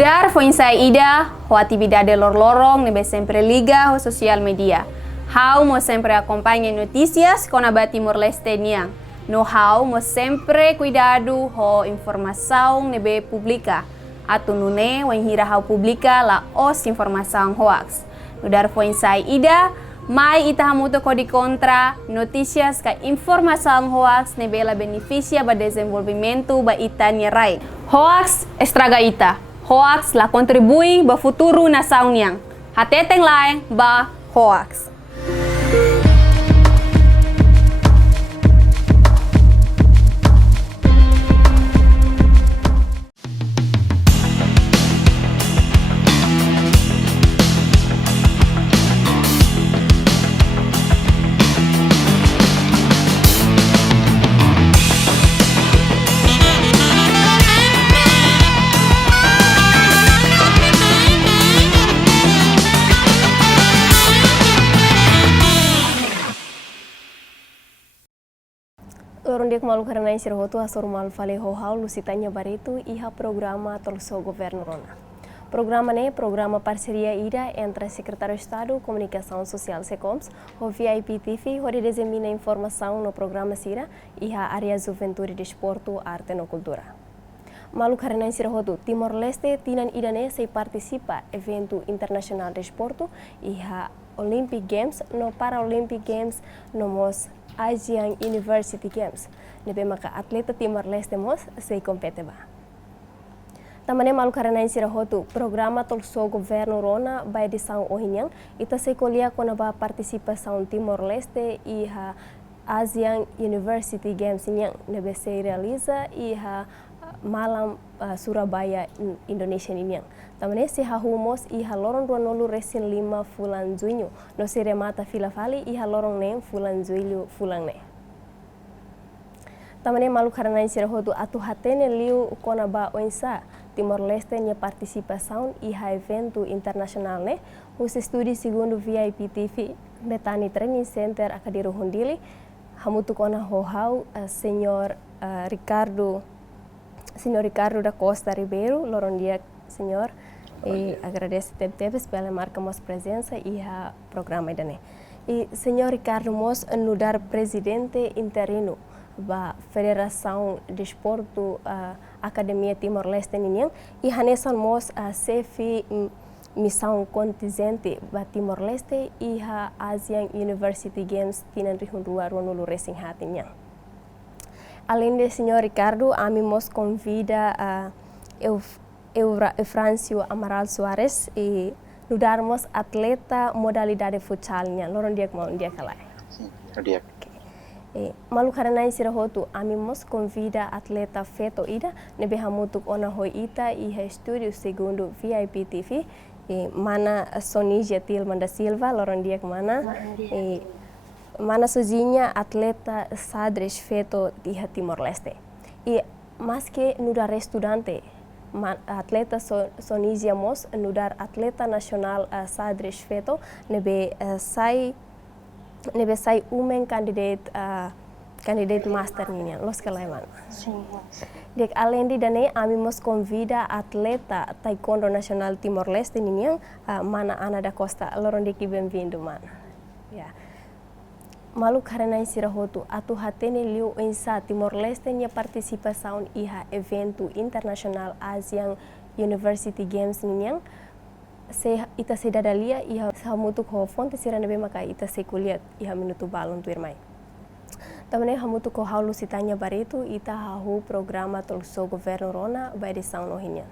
Nudar foi saída, o atividade lorong nebe sempre liga o social media. How mo sempre acompanha notícias com a Timor-Leste niang. No how mo sempre cuidado ho informação nebe publica. Atu nune o hira how publica la os informação hoax. Nudar foi saída, mai ita hamuto ko di kontra notícias ka informação hoax nebe la beneficia ba desenvolvimento ba ita nyerai. Hoax estraga ita. Hoax la contribui ba futuro nação niang. Hateteng lain ba hoax. Lorong dia kemalu karena insir hotu asor mal fale hohau lusitanya baritu iha programa tolso governo rona. Programa ne programa parceria ida entre Secretário de Estado Comunicação Social SECOMS o VIP TV onde desemina informação no programa sira iha área juventude desporto arte no cultura. Malu karena insir hotu Timor-Leste tinan ida ne se participa evento internacional desporto iha Olympic Games no Paralympic Games no mos Asian University Games. Nebe maka atleta Timor-Leste mos se compete ba. Tamane malu karena insira hotu programa tolso governo rona by edição ohinyang ita se kolia kona ba participação Timor-Leste iha Asian University Games nyang nebe se realiza iha malam Surabaya Indonesia ninyang. Tamane se hahumos iha lorong 20 resin 5 fulan junho no se remata fila fali iha lorong nem fulan julho fulang ne. Tamane malu karena insira hotu atu hatene liu kona ba oinsa Timor-Leste nya participação iha evento internacional ne us studi segundo VIP TV Betani Training Center akadiru hundili hamutu kona hohau senhor Ricardo da Costa Ribeiro, lorong dia senhor e agradeço tempo pela marcamos presença e a programa idane. E senhor Ricardo Mos nudar presidente interino da Federação de Desporto Academia Timor-Leste ninyang e hanesan Mos sefi missão contingente ba Timor-Leste e a Asian University Games tinan rihundua ronulu racing hatinya. Além de senhor Ricardo, amimos convida a Eufrancio Amaral Soares e nudarmos atleta modalidade futsalnya. Lorong dia mau dia kalai. Dia. Malu karena insira hotu amimos convida atleta feto ida nebe hamutuk ona hoi ita iha studio segundo VIP TV mana Sonija Tilman da Silva lorong dia kemana? Mana sozinha atleta Sadres feto di Timor-Leste. E mas que nudar estudante, atleta Sonisia Mos nudar atleta nacional Sadres feto nebe sai umen candidate master ninya los kelaiman. Dek além de dane ami mos convida atleta taekwondo nacional Timor-Leste ninya mana Ana da Costa lorong deki bem-vindo mana. Ya. Malu karena insira hotu atu hatene liu insa Timor-Leste nya participação iha evento internacional Asian University Games ninyang se ita se dadalia iha hamutuk ho fonte sira nebe maka ita se kuliah iha minutu balon tuir mai. Tamane hamutuk ho haulu sitanya baritu ita hahu programa tolso governo rona by edição nohinya.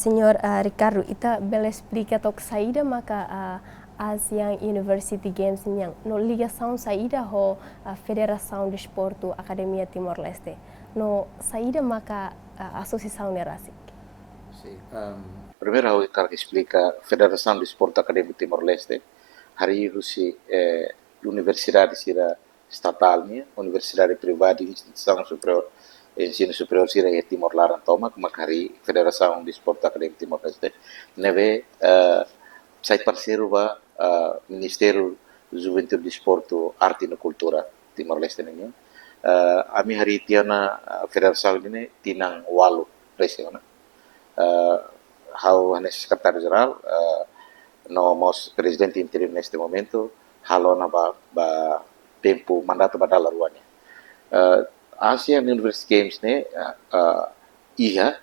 Senhor Ricardo, ita bela explica tok saída maka Asian University Games niang no ligação saída ho Federação de Desporto Academia Timor-Leste no saída maka associação nerasik. Sí, Primeiro, eu quero explicar a Federação de Desporto Acadêmico Timor-Leste, hari rusi universidade sira estatal ni, universidade privada, instituição superior, ensino superior sira e Timor-Leste toma, como hari Federação de Desporto Acadêmico Timor-Leste, neve sai parceiro ba Ministério da Juventude, Desporto, Arte e Cultura Timor-Leste ni. Ami hari tiana Federação ini tinang walu presiona. Hau hanes sekretaris-geral no mos presidente interim neste momento halo na ba tempo mandato badala ruanya Asian University Games ne iha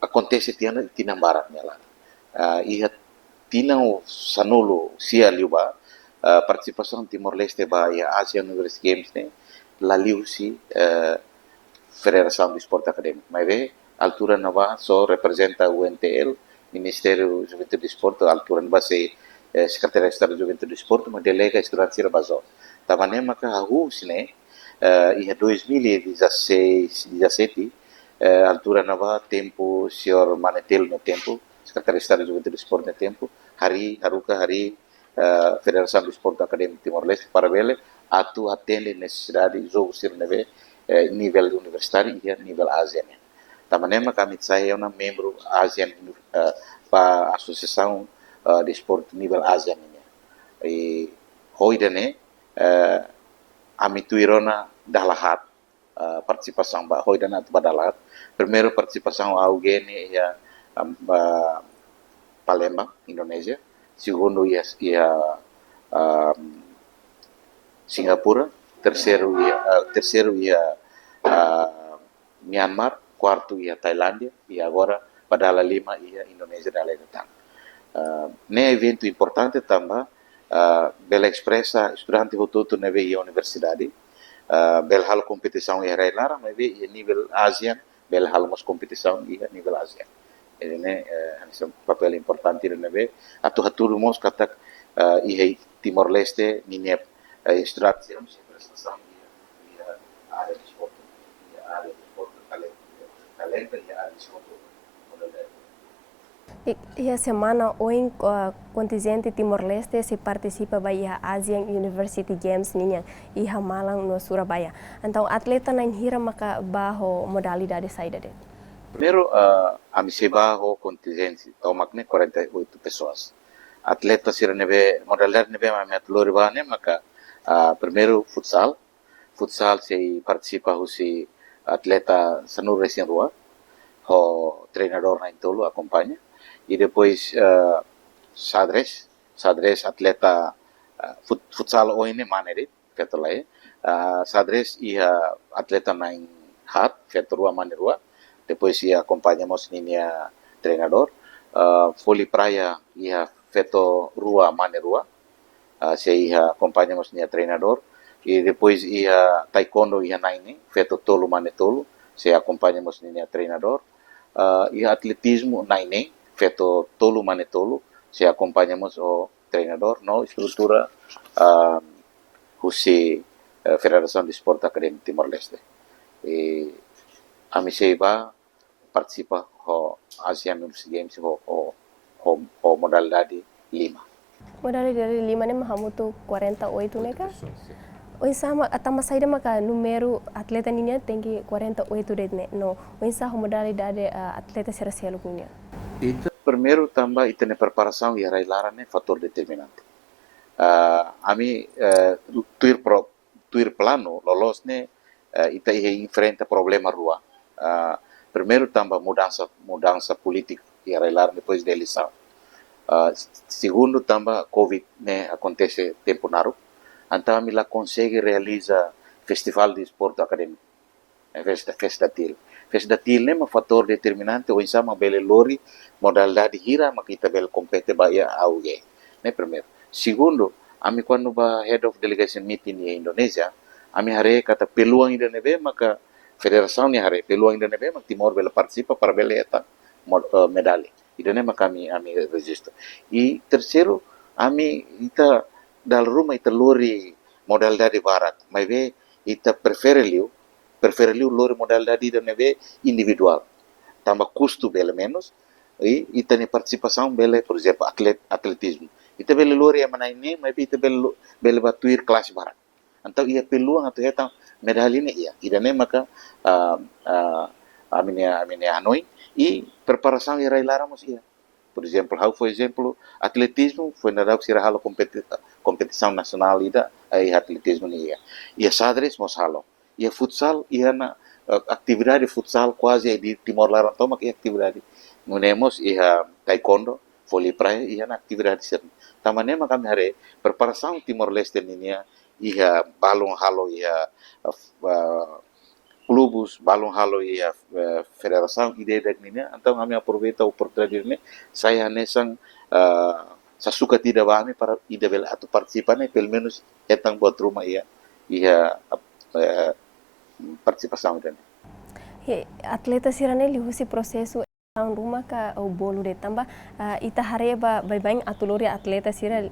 acontece tiana tinang barat nela iha tinang sanulu sia liuba participação Timor Leste ba ya Asian University Games ne la liusi Federação de Esporte Acadêmico mas ve altura nova só representa o UNTL, Ministério de Juventude e Desporto, altura nova se Secretaria de Estado de Juventude e Desporto, mas delega estudante sira bazo. Tava nema ka hu sine em 2016, 17, altura nova tempo senhor Manetel no tempo, Secretaria de Estado de Juventude e Desporto no tempo, hari Federação do Esporte Acadêmico Timor-Leste para vele atu atende necessidade jogo sir neve nível universitário e nível ASEAN. Tamanema kami saya una membro ASEAN pa Associação de Esporte nível ASEAN ini. E hoidane ami tuirona dalahat participação ba hoidana tu badalat. Primeiro participação alguém ia Palembang, Indonesia. Segundo ia Singapura. Terceiro ia Myanmar. Quarto ia Tailândia e agora padala lima ia Indonésia da datang. Ne evento importante também bela expressa estudante hotuto neve ia universidade bel hal competição ia railara mas ia nível ASEAN bel hal mas competição ia nível ASEAN. Ini ne papel importante neve atu mos katak ia Timor Leste ninep estudante prestação ia área de esporte E a semana o contingente Timor-Leste se participa bahia Asian University Games ninha e Malang no Surabaya. Então atleta na hira maka bajo modalidade saída de. Primeiro a misi bajo contingente tomakne 48 pessoas. Atleta sira neve modalidade neve mamet loribane maka primeiro futsal se participa husi atleta Sanur Racing Rua, o treinador na Intolo acompanha, e depois Sadres atleta futsal oine manere, feto lá Sadres ia atleta na Hat, feto Rua Manerua, depois ia acompanhamos ninia treinador, vôlei praia ia feto Rua Manerua, se ia acompanhamos ninia treinador, e depois ia taekwondo ia naine feto Tolo Manetolo se acompanhamos ninia treinador ia atletismo naine feto Tolo Manetolo se acompanhamos o treinador no estrutura husi Federação de Esporte Acadêmico Timor-Leste e a miseiba participa ho Asian Youth Games ho modalidade 5 modalidade 5 ne mahamutu 48 neka o sama atama saída maka número atleta ninya tem 48 de no o insa modalidade atleta será selo punya. Itu primeiro também itene preparação e railara ne fator determinante. Ami tuir plano lolos ne ita enfrenta problema rua. Primeiro também mudança política e railara depois da eleição. Segundo também Covid ne acontece tempo naru. Então, ela consegue realizar festival de esporte acadêmico, festa til. Festa til é um fator determinante, ou então, uma bela lori, modalidade hira, mas kita bela compete bahia auge. Né, primeiro. Segundo, ami quando ba head of delegation meeting em Indonesia, ami hare kata peluang ida nebe, maka federação ni hare peluang ida nebe, maka Timor bela participa para bela eta medalha. Ida ne maka ami registro. E terceiro, ami ita dal rumah ita lori modalidade barat, mas ve ita prefere liu lori modalidade da neve individual. tambah custo bele menos, e ita ni participação bele, por exemplo, atletismo. Ita bele luar yang mana ini, mas ita bele batuir kelas barat. Então ia peluang atau eta medalha ini ia. Ida nem maka a minha Hanoi e preparação ia laramos ia. Por exemplo, por exemplo, atletismo foi na dau sira halo competição nacional ida aí atletismo ni ia. Ia sadres mos halo. Ia futsal ia na atividade futsal quase di Timor Leste toma que atividade. Nunemos ia taekwondo, vôlei praia ia na atividade sir. Tamane maka kami hari preparação Timor Leste ni ia balon halo ia clubes, balon halo ia federação ide dagninya, então kami aproveita oportunidade ini saya nesang sa suka tidak bami para ide bela atau participan pelo menos etang buat rumah ia participação dan atleta sirane lihusi prosesu tahun rumah ka o bolu de tamba ita hareba bem atulori atleta sira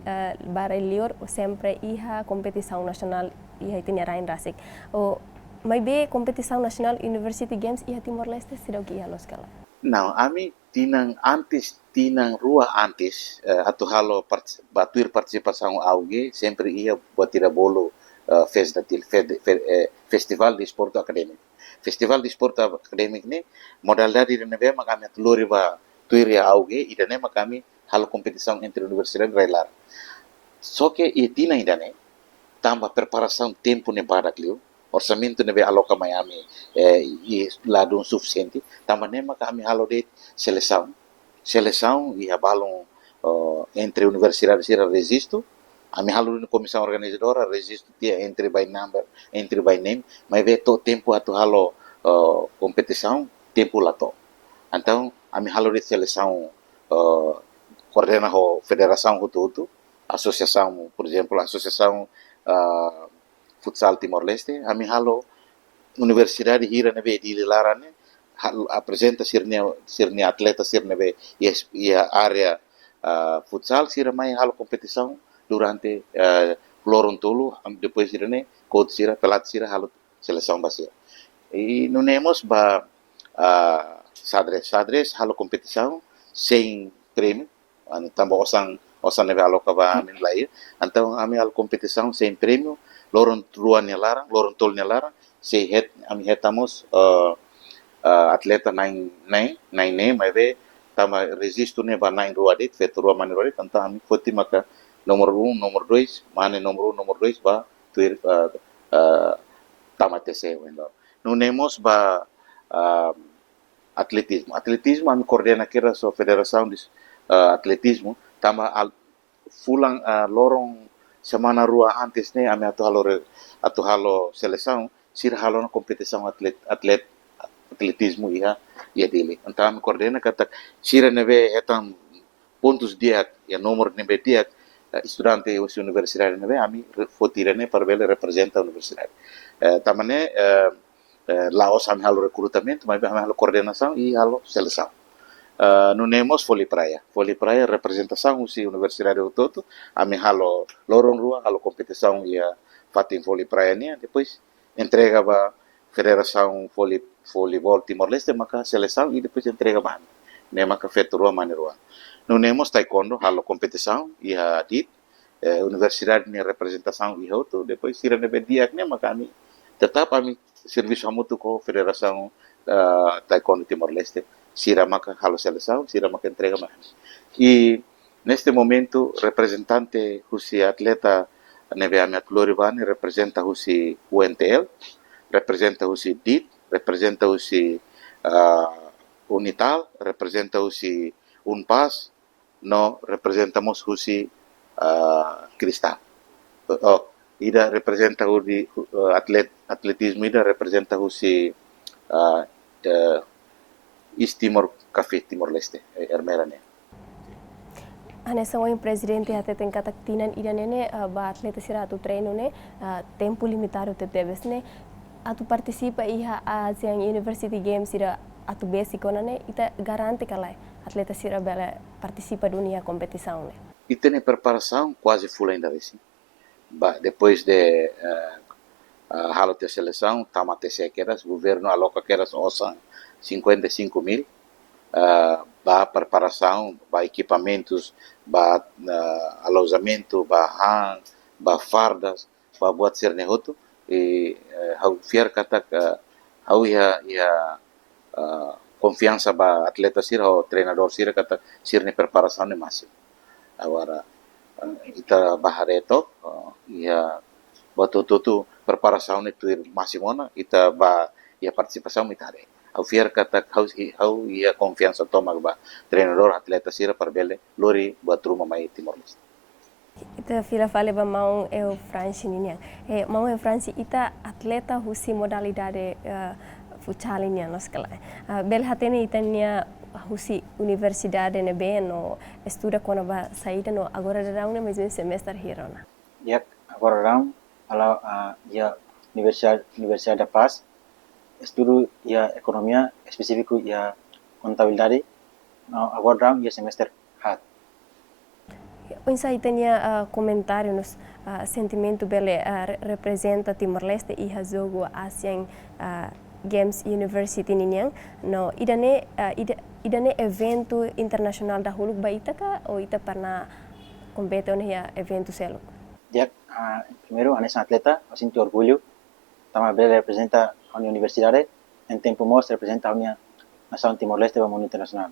bara lior sempre iha competição nacional iha itini rain rasik o mai be competição nacional University Games iha Timor Leste sira ki iha los kala. Não, ami tinang rua antes atau halo batuir participação auge sempre ia buat tidak bolo festival de esporte acadêmico. Festival de esporte acadêmico ni modalidade de neve makami teluri ba tuiria auge idane makami hal competição entre universidade railar. Só que tina idane tambah preparação tempo ne badak liu orçamento neve aloca Miami e lado suficiente tambah ne makami halo de seleção e balon entre universidade sira resisto ami halu ni comissão organizadora registro dia entry by number, entry by name, mas vê todo tempo atu halo competição, tempo lá to. Então, ami halu de seleção coordena ho federação hutu, associação, por exemplo, associação futsal Timor Leste, ami halu universidade hira nebe di larane apresenta sirne atleta sirne be ia area futsal sira mai halu competição durante lorong tolu depois sirene coach sira pelat sira halu seleção basia e nunemos ba sadres halu competição sem prêmio tambah osang neve aloka ba amin lair então ami halu competição sem prêmio lorong ruan larang lorong tol larang se ami hetamos atleta nine mas ve tama resisto ne ba nine ruadet feturua mani ruadet então ami foti maka nomor 1, nomor 2, mana nomor 1, nomor 2 ba tuir tamatese wendo. Nunemos ba atletismo. Atletismo ami coordena kira so federação de atletismo tama fulang lorong semana rua antes ne ami atu halo seleção sir halo na competição atletismo ia dele. Então ami coordena kata sira neve etam pontos dia ya nomor neve dia estudante usi universidade neve ami fotirane parvele representa universidade. Tamane laos ami halo recrutamento, mas ami halo coordenação e halo seleção. Nunemos vôlei praia representação usi universidade todo, ami halo lorong rua halo competição ia fatin vôlei praia nia, depois entrega ba federação voleibol Timor Leste maka seleção e depois entrega ba ne maka feturua mani rua. Nunemos taekwondo halo competição ia dit universidade ni representação ia tu depois sira nebe diak ne maka ami tetap ami serviço hamutu ko federação taekwondo Timor Leste sira maka halo seleção sira maka entrega ba e neste momento representante husi atleta nebe ami atlorivani representa husi UNTL representa husi dit representa husi Unital representa husi Unpas no representamos husi Cristal. Ida representa husi atletismo ida representa husi East Timor Café Timor Leste Hermerane. Ane sawai presidente hate tengkatak tinan ida nene ba atleta sira atu treino ne tempo limitado te debes ne atu participa iha ASEAN University Games sira atu basic ne ita garante kalai atleta sira bela participa dunia competição ne. E tem preparação quase full ainda assim. Depois de halo de seleção, tamate se queras, governo aloca queras osan 55 mil ba preparação, ba equipamentos, ba alojamento, ba hang, ba fardas, ba buat sirne hotu e hau fiar kata hau confiança ba atleta sir ho treinador sir kata sirne preparação ne masih agora ita bahareto ia batututu preparação ne tuir masih mona ita ba ia participação mitare au fiar kata hau ia confiança toma ba treinador atleta sir parbele lori buat rumah mai Timor Leste. Ita fila fale ba mau eu Franci ninya. Mau eu Franci ita atleta husi modalidade futsal ninya nos kala. Bel hatene itania husi universidade ne ben no estuda kona ba saída no agora de raune mesmo semestre hirona. Ya agora ram ala ya Universidade da Paz estudo ya economia específico ya contabilidade no agora ram ya semester hat. Pensa itania comentário nos sentimento bele representa Timor-Leste e jogo Asian Games University ninyang no idane evento internasional dahulu ba ita ka o ita pernah compete ya evento selo. Ya primero anes atleta eu sinto orgulho tama bele representa a universidade em tempo mos representa a minha nação Timor-Leste para o mundo internacional.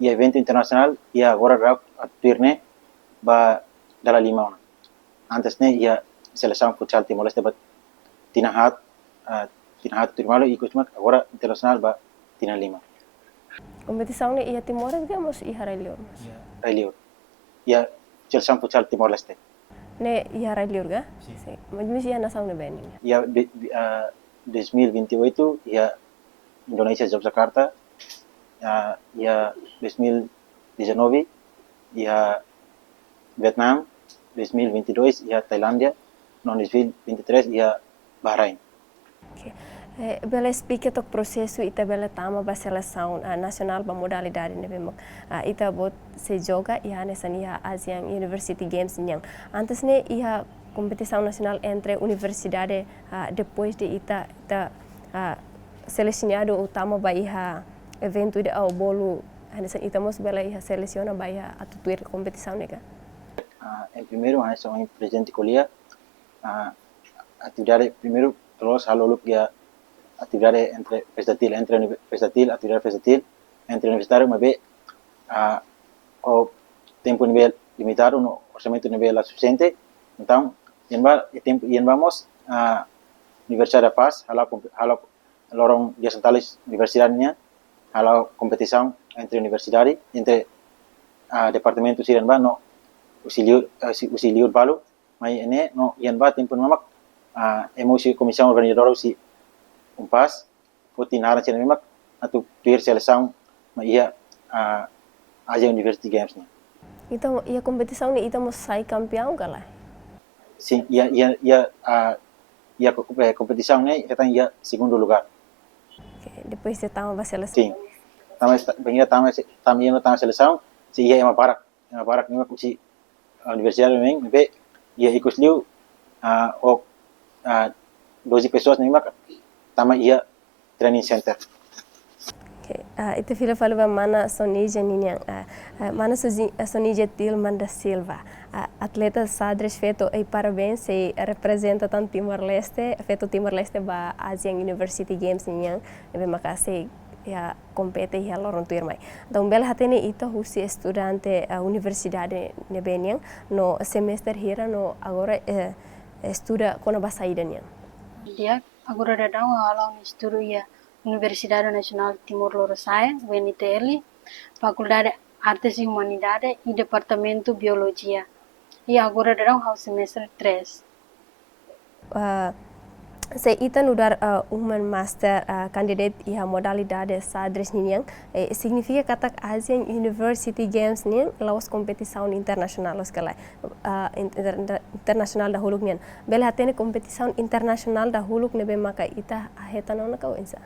E evento internacional e agora a turne ba dala lima ona. Antes ne ia seleção futsal Timor-Leste ba tinahat turmalo ikut mak agora internasional ba tina lima. Kompetisaun ia Timor digamos i haralior. Railior. Ia seleção futsal Timor-Leste. Ne i haralior ga? Sí. Mas ia nasaun ne benin. Ia 2028 ia Indonesia Yogyakarta. Ya 2019 ya Vietnam, 2022 ya Thailandia, 2023 ya Bahrain. Okay. Bela explica tok processo ita bela tama ba seleção nacional ba modalidade ne bemo ita bot se joga ia nessa nia Asian University Games nyang antes ne ia competição nacional entre universidade depois de ita selecionado utama ba ia evento de au bolu hanesan itamos bela ia seleciona ba ia atutuir competição nega. En primero hanesan presidente colia atividade primero terus halolup ya atividade entre prestatil atividade prestatil entre universitário mabe o tempo nível limitado no orçamento nível suficiente então yen vamos Universidade da Paz hala lorong dia sentalis universidadnya hala competição entre universidade entre departamento siran ba no usiliur balu mai ene no yen ba tempo mamak emosi comissão organizadora si umpas fotinara siran mamak atu tuir seleção ma ia Asia University Games nya. Então, ia competição ni ita mo sai campeão kala. Sim, ia competição ne kita ia segundo lugar. Okay. Depois de tama ba seleção? Sim. Tama seleção, si ia ema barak ni mak si universidade meng be ia ikut liu 12 pessoas ni mak tama ia training center. Okay. Ita fila fala mana Sonija ninyang mana Sonija Tilman da Silva atleta Sadres feito e parabéns e representa tanto Timor-Leste feito Timor-Leste ba Asian University Games ninyang e makasih ya compete ya lorong tuir mai. Então bela hatene ita husi estudante universidade ne beniang no semester hira no agora estuda kona ba saída niang. Dia agora dadang ala estudo ya Universidade Nacional Timor-Leste, UNITL, Faculdade Artes e Humanidades e Departamento Biologia. E agora darão ao semestre 3. Se ita nudar master candidate ia modalidade sadres niang significa katak Asian University Games niang lawas kompetisiun internasional sekali internasional dahulu niang bela hatene kompetisiun internasional dahulu nebe maka ita hetanona kau insa.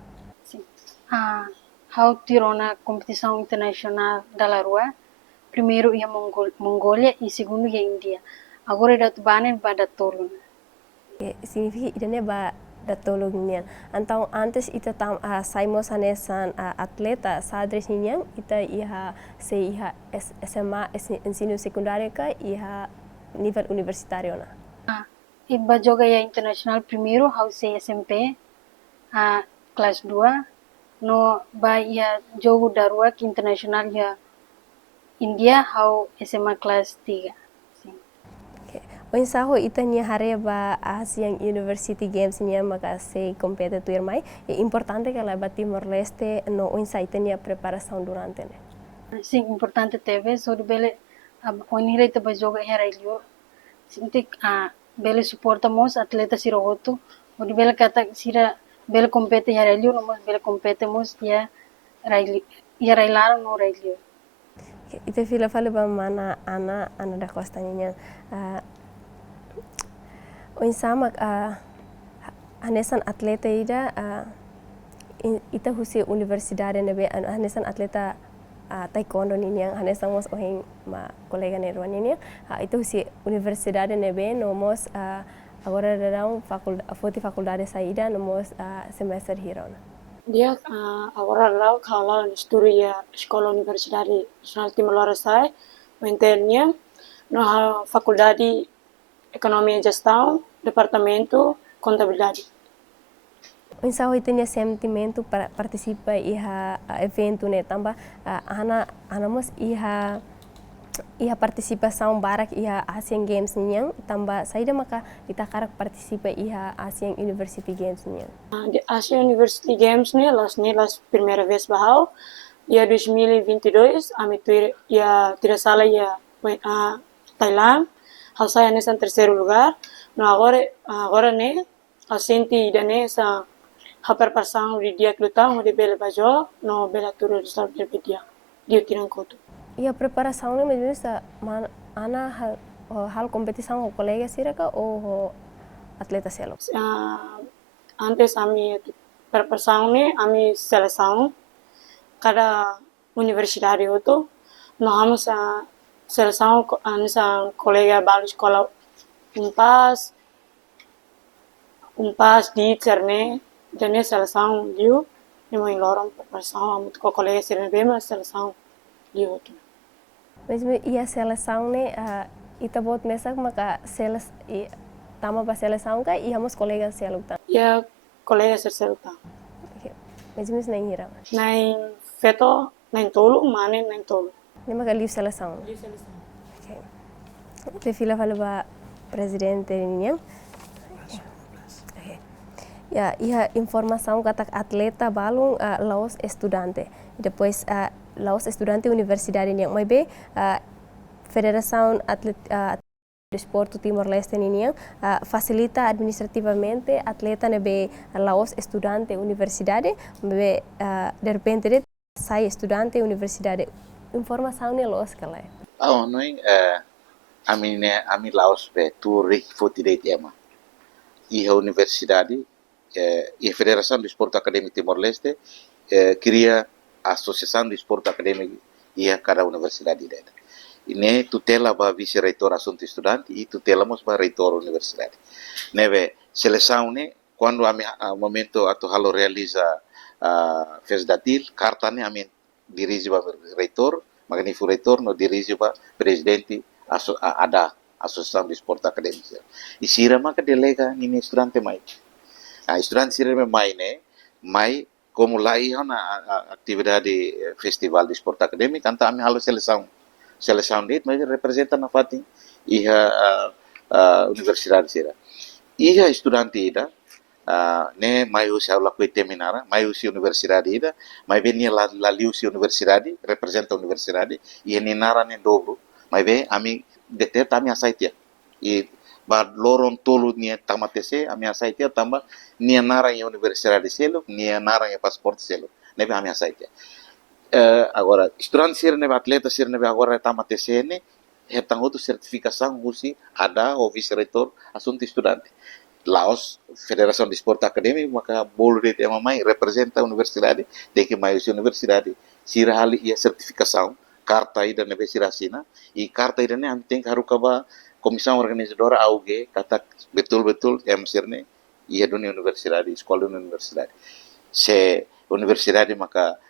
How tirona competição internacional da Rua, primeiro ia Mongolia e segundo ia Índia. Agora da Tubane pada turun. Significa idane ba datolog niyan. Então, antes ita saímos hanesan atleta sadres niyan, ita iha SMA ensino secundário ka iha nível universitário na. Iba joga ya internasional primeiro, house SMP, kelas 2, no ba ya jogo darua ke internasional ya India, hau SMA kelas 3. O ensaho ita niya hare ba Asian University Games niya maka se compete mai é importante que ela ba Timor Leste no o ita niya preparação durante né. Sim, importante teve, so de bele onire te ba joga hera ilio. Sinti bele suportamos atleta sira outro, o de bele kata sira bele compete hera ilio, no bele compete mos ya railar no railio. Ita fila fale ba mana ana da Costa niya. O insamak hanesan atleta ida ita husi universidade nebe hanesan atleta taekwondo niya hanesan mos ohing ma kolega nerwa niya ita husi universidade nebe no mos agora darão faculdade saída no mos semester hirona. Dia agora lá kalau estudo ya Escola Universidade Nacional Timor-Leste, internya no faculdade Economia e Gestão, Departamento Contabilidade. O ensaio tinha sentimento para participar iha evento né tamba ana mos iha participação barak iha Asian Games niang tamba saída maka ita karak participa iha Asian University Games niang. Di Asian University Games las primeira vez bahau ya 2022 ya tidak salah ya Thailand. Saya nessa terceiro lugar. No agora né, a senti dane sa preparação de dia que lutamos de bela bajo no bela tour de start de dia. Dia tiran koto. E a preparação né mesmo sa ana hal competição o colega siraka ou atleta selo. Antes ami preparação né, ami seleção cada universidade itu no vamos a seleção nessa colega balu escola umpas di cerne dan seleção liu nemo em lorong preparação amu ko colega sirene bema seleção liu tu. Mesmo e a seleção né ita bot mesak maka tama ba seleção ka e hamos colegas seluta. Ya colega seluta. Mesmo isso nem hira. Nain feto nain tolu mane nain tolu. Nem maka live seleção. Okay. Te fila fala ba presidente niya. Ya, iha informação kata atleta balung laos estudante. Depois laos estudante universidade niya. Mai be Federação Desporto Timor-Leste niya facilita administrativamente atleta nebe laos estudante universidade. Be de repente sai estudante universidade. Informação ne los kala. Noi ami Laos be tu rik foti de tema. Iha universidade e a Federação do Esporte Acadêmico Timor-Leste cria a Associação do Esporte Acadêmico e a cada universidade dela. Ini tutela ba vice-reitor assunto estudante e tutelamos ba reitor universidade. Neve seleção ne quando ami momento atu halo realiza fesdatil carta ne ami dirige ba reitor magnifico reitor no dirige ba presidente ada Associação do Esporte Acadêmico. E sira maka delega nini estudante mai. Estudante sira mai como lá ia na atividade festival de esporte acadêmico, então a minha seleção dele, mas representa na fatin iha universidade sira. Iha estudante ida, ne mai usi aula kue terminara, mai usi universidade ida, mai venia la liusi universidade, representa universidade, iha ni nara ne dobro, mai ve ami deteta ami asaitia. E ba loron tolu nia tamatese ami asaitia tamba nia nara ya universidade selo, nia nara ya pasport selo. Nebe ami asaitia. Agora, estudante sir nebe atleta sir nebe agora tamatese ne hetang outro certificação usi ada o vice-reitor assunto estudante. Laos, Federação de Esporte Acadêmico, maka bolo de tema mai representa a universidade, tem que mais universidade, sira hali ia certificação, carta ida nebe sira sina, e carta ida ne am tem harukaba comissão organizadora AUG kata betul-betul sirne ia dunia universidade, escola dunia universidade. Se universidade maka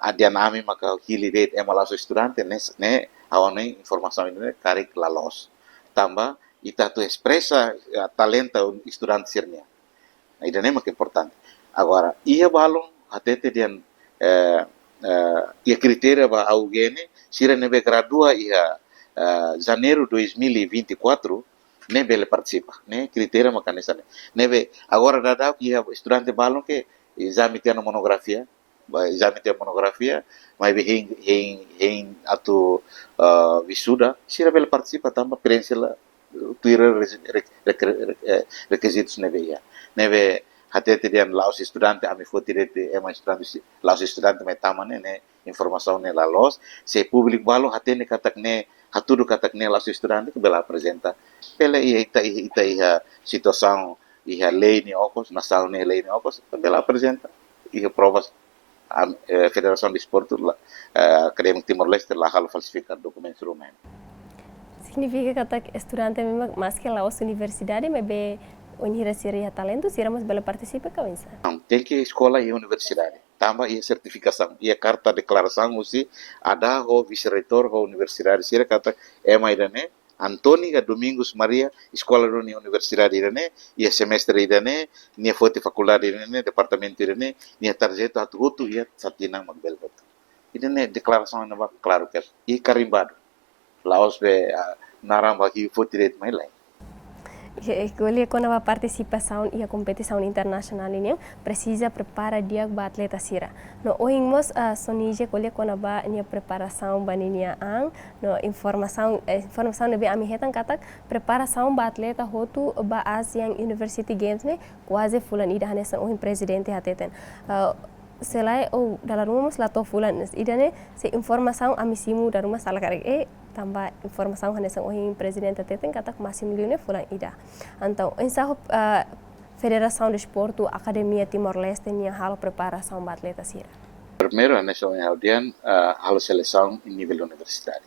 adian ami maka hili rate emalas estudante ne awane informação ini karik lalos. Tambah ita tu expressa talenta estudante sirnia. Ida nem maka importante. Agora, ia balon atete dian ia critério ba alguém sira nebe gradua ia janeiro 2024 ne bele participa ne critério makanesa nebe agora dada ia estudante balon que exame tiano monografia mas em atu visuda sira bele participa tamba prensela tuira requisitos neve hatete dian laos estudante ami fotirete ema estudante laos estudante me tamane ne informação ne la los se public balo hatene katak ne hatudu katak ne laos estudante que bela apresenta pela ia situação ia lei ni okos nasal ne lei ni okos bela apresenta ia provas a Federação de Esporte Académico Timor-Leste lá halo falsificar documentos rumeno. Significa que estudante memang mais que lá as universidade mas be universidade talento se iramos bela participa que vença. Tem que escola e universidade. Tambah ia certificação, ia carta declaração usi ada ho vice-reitor ho universidade sira kata maidane Antoni ga Domingos Maria escola do universidade irane ia semestre irane nia fote faculdade irane departamento irane nia tarjeta atu ia satinang magbel betul. Irane declaração na ba claro que e carimbado. Laos be narang bagi fote rate mai lai. Escolha quando a participação e a competição internacional ini precisa preparar dia para atleta sira. No oingmos sonija escolha quando a nia preparação baninia ang no informação nebe ami hetan katak preparação para atleta hotu ba Asian University Games ne quase fulan ida hanesan oing presidente hateten. Selain dalam rumah selato fulan idane se informação ami simu dalam rumah salah karek tambah informação hanesan oing presidente hateten katak masih milione fulan ida. Então, ensaho Federação de Esporte Academia Timor-Leste nia halo preparação para atleta sira. Primeiro, nessa audian halo seleção em nível universidade.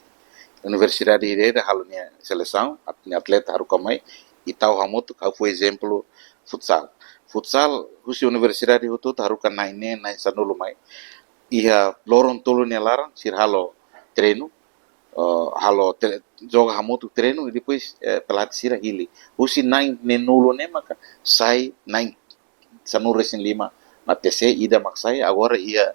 Universidade ireda halo nia seleção, atleta haru kamai, itau hamutu kau foi exemplo futsal. Futsal husi universidade hutu harukan naine sanulu mai. Ia lorong tolu nia larang sir halo treino. Halo joga hamutu treino e depois pelatih sira hili. Husi nain nenulu ne maka sai nain sanul resin lima na TC ida maksai agora ia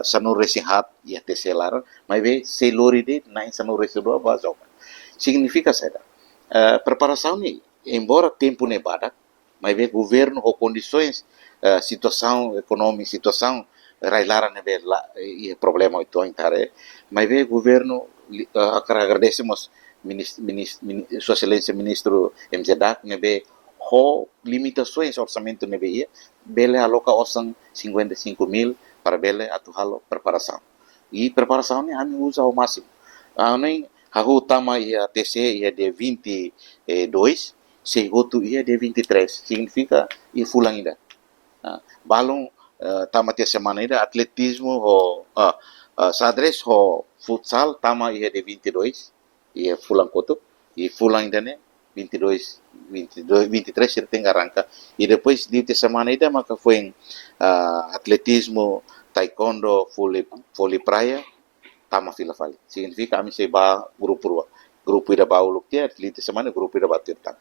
sanul resin hat ia TC larang. Mas ve se lori de nain sanul resin dua ba joga. Significa seda. Preparação ni embora tempo ne badak mas ver governo ou condições, situação econômica, situação railara nebe e problema itu antara, mas ver governo agradecemos Sua Excelência Ministro MZDAC nebe ho limitações orçamento nebe ia, bele aloca osang 55.000 para bele atu halo preparação. E preparação ni kami usa ao máximo. Ani hahu utama ia TC ia de 22 Segotu ia de 23, significa ia fulang ida. Balong tama tia semana ida atletismo sadres ho futsal tama ia de 22, ia fulang koto, ia fulang ida ne 23 ia tem arranca. E depois de tia semana ida maka foi atletismo, taekwondo, vôlei praia, tama fila fali. Significa kami se ba grupo ida ba uluk tia atleta semana grupo ida ba tirtang.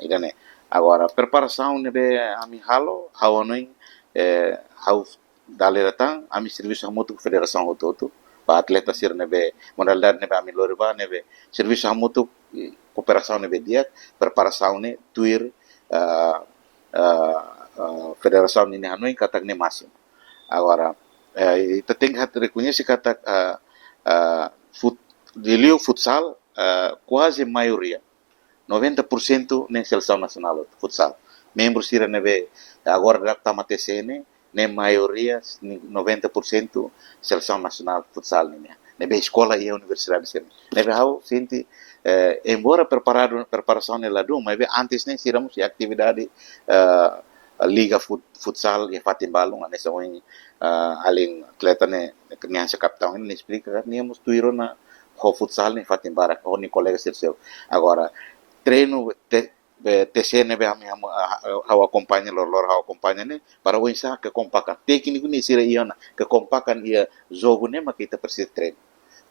Idane. Agora, preparação nebe ami halo, hawanoi, hau dale datang, ami serviço hamutu federação hototo, ba atleta sir nebe, modalidade nebe ami loriba nebe, serviço hamutu cooperação nebe dia, preparação ne tuir, federação ni hanoi katak ne máximo. Agora, ita tem que reconhecer katak de futsal, quase maioria 90% nem seleção nacional futsal. Membros sira nebe agora da TCN, nem maioria 90% seleção nacional futsal nebe escola e universidade sira. Nebe hau senti embora preparação nela do, mas antes nem siramos e atividade liga futsal e fatin balong anesa oi alin atleta ne niansa kapitão ne explica niamos tuiro na ho futsal ne fatin barak ho ni colega seu. Agora treino TC ne be hau acompanha lor hau acompanha ne para o insa kekompakan técnico ni sira iana kekompakan ia jogo ne maka kita persis treino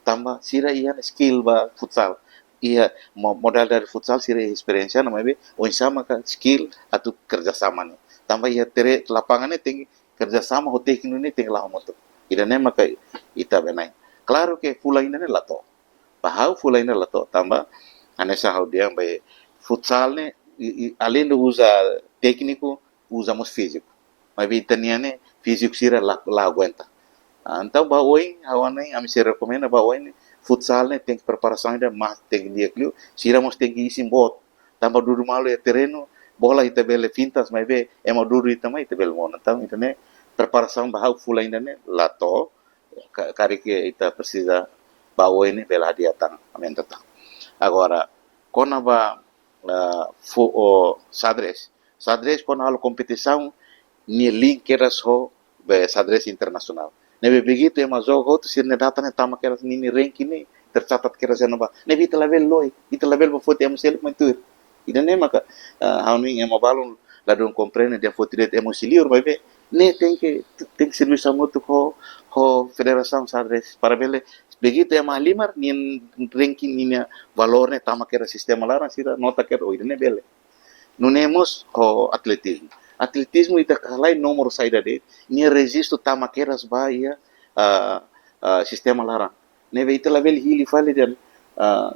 tamba sira iana skill ba futsal ia modal dari futsal sira experiência na be o insa maka skill atau kerjasama ne tamba ia tere lapangan ne tinggi kerjasama ho técnico ne tinggi lah moto ida ne maka ita benai claro que fulaina ne lato bahau fulaina lato tamba anessa hau dia be futsal ne além de usar técnico, usamos físico. Mas italiano físico sira lá aguenta. Então, baoi, awane, a mim se recomenda baoi, futsal né tem preparação ainda mais tem dia que sira mos tem que ir sim bot. Tamba duro malo é terreno, bola ita bele fintas, mas ve é maduro ita mais ita bele mona. Então, ita né preparação bahau full ainda né lá to, cari que ita precisa baoi né bela dia tang, amen tang. Agora, quando ba xadrez quando há competição ni link era só xadrez internacional nebe begitu ema jogo outro se ne data ne tama kera ni ranking ni tercatat kera sana ba nebe ita level loi ita level ba foto emo selek mentur ida ne maka hauni ema balon la don comprene dia foto det emo siliur ba be ne tem que serviço muito ho federação xadrez para bele begitu ema limar ni ranking ni valor ne tama kera sistema larang sira nota kera ida ne bele nunemos ho atletismo ita kalai nomor saida de ni resisto tamakeras ba ia sistema larang neve ita level hili fale dan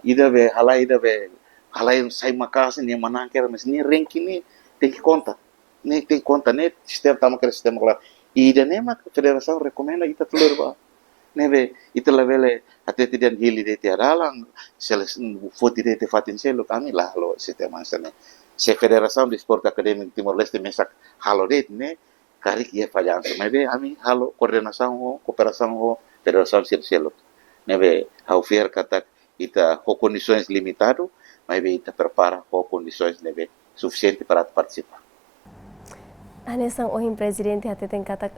ida be halai sai makas ni manang kera mas ni ranking ni tem que conta ne sistema tamakera sistema larang ida ne mak federação recomenda ita telur ba neve ita level atete dan hili de tiadalang foti de fatin selo kami lah lo sistema sana se Federação de Esporte Acadêmico Timor-Leste mensak halo det ne kari ia falham neve ami halo coordenação ho cooperação ho Federação Selo neve ao fier kata ita ho condições limitado mas ita prepara ho condições neve suficiente para participar. Anesang ohim presidente até tem kata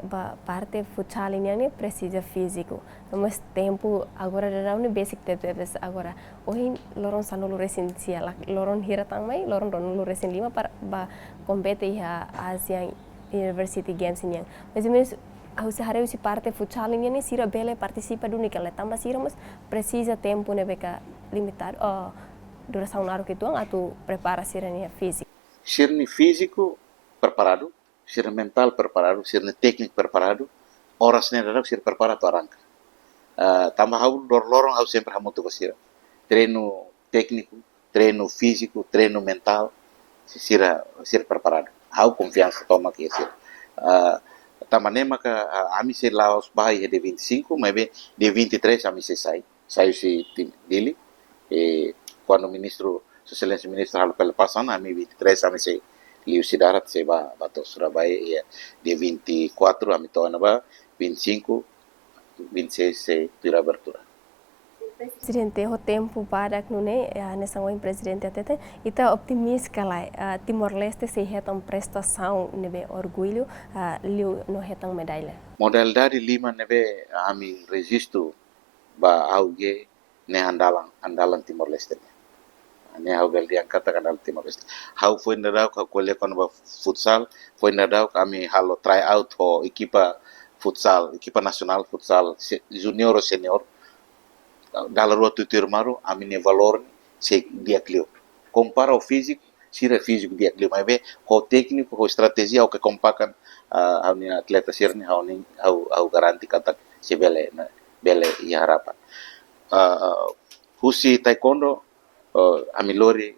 parte futsal ini precisa físico. Mas tempo agora ada ni basic TTS agora. Ohim loron sanulu residencial, loron hiratang mai, loron ronulu resin 5 para compete ya Asian University Games ini. Mas menos harus si parte futsal ini sira bele participa dunia kalau tambah sira mas precisa tempo ne beka limitado. Duração laro que tuang atau prepara sira ni físico. Sirni físico preparado. Ser mental preparado, ser técnico preparado, horas nera ser preparado arranca. Tambah lorong hau sempre hamutu basira. Treino técnico, treino físico, treino mental, ser preparado. Hau confiança toma que ser. Tambah nema que ami se laos bahai de 25, mas de 23 ami se sai se dele. Quando o ministro, Sua Excelência Ministro Halo Pelepasan, ami 23 ami se Liu Sidarat se bato Surabaya ya de 24 a mitona ba 25 26 se tira abertura. Presidente ho tempo para nune nessa o presidente até ita optimis kala Timor-Leste se retam prestação nebe orgulho liu no retam medalha. Modalidade lima nebe ami resisto ba auge ne andalan Timor-Leste. Ne hau bel diang kata kadal Timor-Leste. Hau foi nadau ka kolhe kon ba futsal, foi nadau kami halo try out ho equipa futsal, equipa nacional futsal junior ou senior. Dalam waktu maru ami ne valor se dia clio. Compara o físico, sira físico dia clio, mas ho técnico, ho estratégia o que compakan hau ni atleta sirni hau garanti kata se bele ia harapan. Husi taekwondo ami lori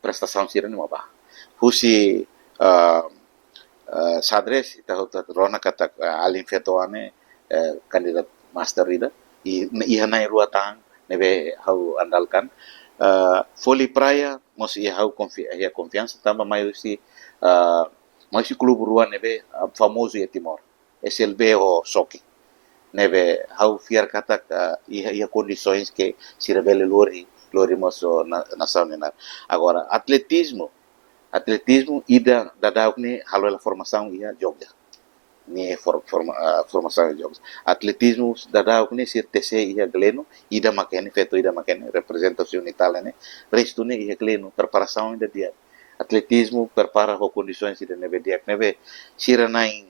prestação sira ni mabah. Husi xadrez ita rona kata alin fetoane kandidat master ida iha nai rua tang nebe hau andalkan voli praia mos ia hau confiança tamba mai si club rua nebe famoso e Timor SLB o Soki nebe hau fiar kata ia condições que sira bele lori moso nação nenar. Agora, atletismo ida dadauk ni halo la formação ia Jogja. Ni formação ia Jogja. Atletismo dadauk ni sir TC ia Gleno, ida makene representação italiana. Resto ni ia Gleno, preparação ida dia. atletismo prepara ho condições de neve diak neve sira naing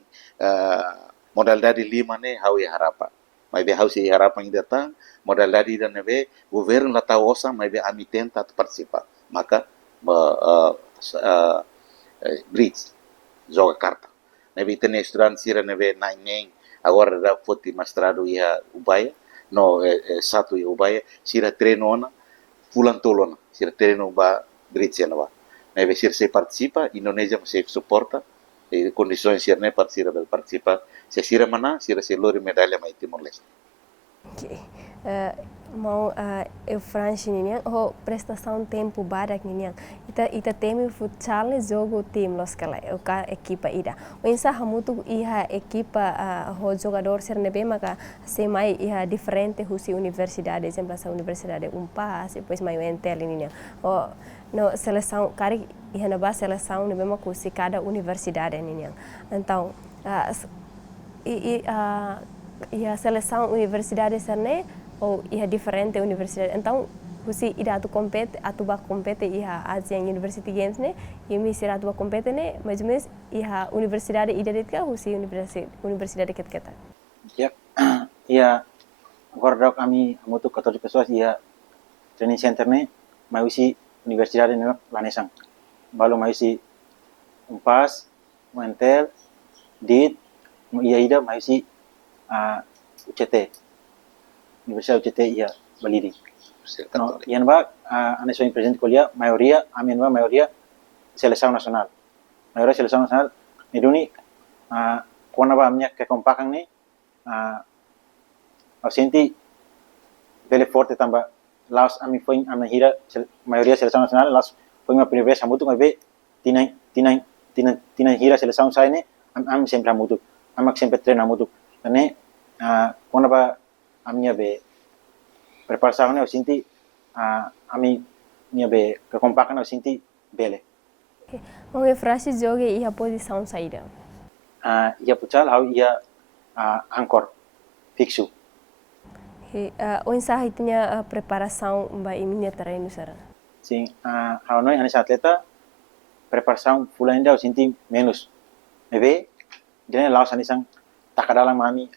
modalidade lima ne hau ya harapa mai be hau si harapa ing datang modalidade dan neve governo la tau osa mai be ami tenta tu participa maka bridge joga carta neve tene estudante sira neve naing agora da foti mastrado ia ubaya no satu ia ubaya sira treino ona pulang tolona sira treino ba bridge na ba neve sira se participa Indonesia se suporta e condições sira ne participa bel participa se sira mana sira se lori medalha mai Timor Leste. Okay. Mau eu Franchi niang ho prestação tempo barak niang ita temi futsal jogo tim los kala o ka equipa ida o insa hamutu iha equipa ho jogador ser nebe maka se mai iha diferente husi universidade exemplo essa universidade Unpaz depois mai entel niang o no seleção kari iha na ba seleção nebe maka husi cada universidade niang então ia seleção universidade serne ou ia diferente universidade então husi ida tu compete atuba compete ia Asian University Games ne yumi sira atuba compete ne mais ou menos ia universidade ida detka husi universidade ket-keta Ya, ia agora kami mutu 14 pessoas ia training center ne mai usi universidade ne lanesang balu mai usi Unpaz Mentel dit ia ida mai usi UCT Universidade UCT ia Baliri. No, yan ba ane soy presidente kuliah mayoria amin ba mayoria seleção nasional. Mayoria seleção nasional ni duni kona ba amnya kekompakan ni ausenti bele forte tamba laos ami foi ami hira mayoria seleção nasional laos foi ma primeira vez hamutu ngabe tinai hira seleção sai ni am sempre hamutu amak sempre treina hamutu ne kona ba amnya be preparação ne sinti ami minha be kekompakan sinti bele. Onge frase jogue ia posição saída. Ia pucal hau ia angkor fixo. O ensaio tinha preparação ba iminha treino sara. Sim, hau noi anis atleta preparação full ainda eu sinti menos. Eve dia laos anisang takadala mami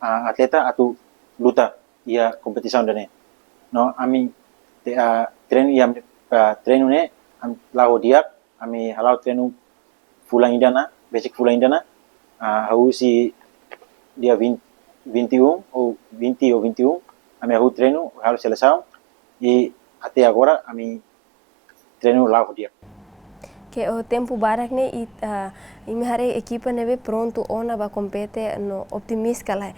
atleta atau luta ia kompetisi dane. No ami treino ia treino ne lau dia ami halau treino full indana basic full indana hau si dia 21 ou 20 ou 21 ami hau treino hau seleção e até agora ami treino lau dia. Que o tempo barak ne imihare equipa neve pronto ona ba compete no optimist kala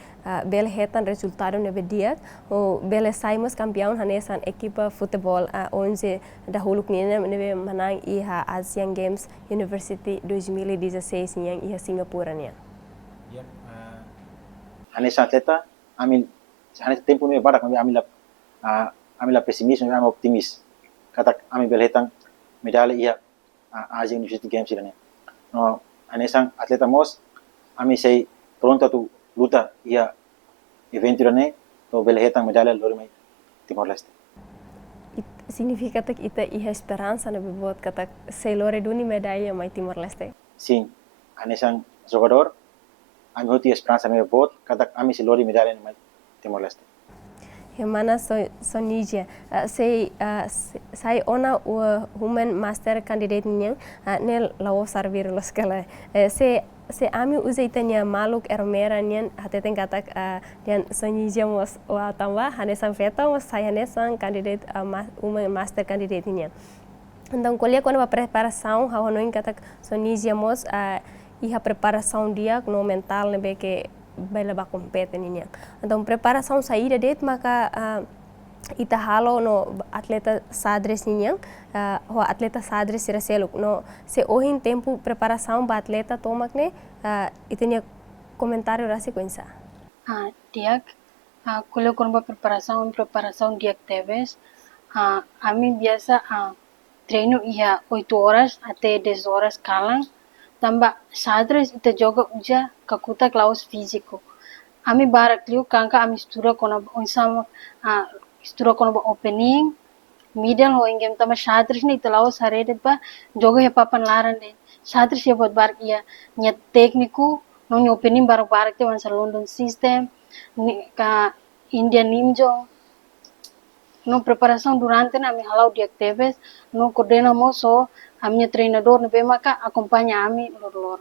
bel hetan resultado neve dia o bel saimos campeão hanesan equipa futebol 11 da huluk neve manang iha Asian Games University 2016 yang iha Singapura nia. Yep. Hanesan atleta amil hanesan tempo neve barak amil la pesimis amil optimis kata amil bel hetan medalha ia Asian University Games ini. No, anesan atleta mos, ami sei pronto tu luta ia evento ini, to belhetang medalha lori mai Timor Leste. Significa que ita iha esperança na bebot kata sei lori duni medalha mai Timor Leste. Sim, anesan jogador, ami hoti esperança na bebot kata ami sei lori medalha mai Timor Leste. Hemana Sonija sai ona human master candidate niang ne lawo servir los kala se ami usa itanya maluk ermera nian hateten katak dan Sonija mos wa tamba hanesan feta mos sai hanesan candidate human master candidate niang então colher quando a preparação ha honoin katak Sonija mos iha preparação dia no mental ne que bela ba compete niang. Então preparação saída det maka ita halo no atleta sadres niang o atleta sadres sira seluk no se ohin tempo preparação ba atleta tomak ne itenya comentário rasi kuensa. Diak kuliah kon preparação diak teves ami biasa treino ia 8 horas até 10 horas kalang tambah sadres ita joga uja kakutak laos físico. Ami barak liu kangka ami stura kona onsama stura kona opening middle ho ingem tama Shatris ni telaw sarede pa jogo he papan laran de Shatris he bot bar ia nya tekniku no nyo opening barak te wan sa London system ni ka Indian Ninja no preparação durante na mi halau de actives no coordenamos so a minha treinador no bem maka acompanha a mi lor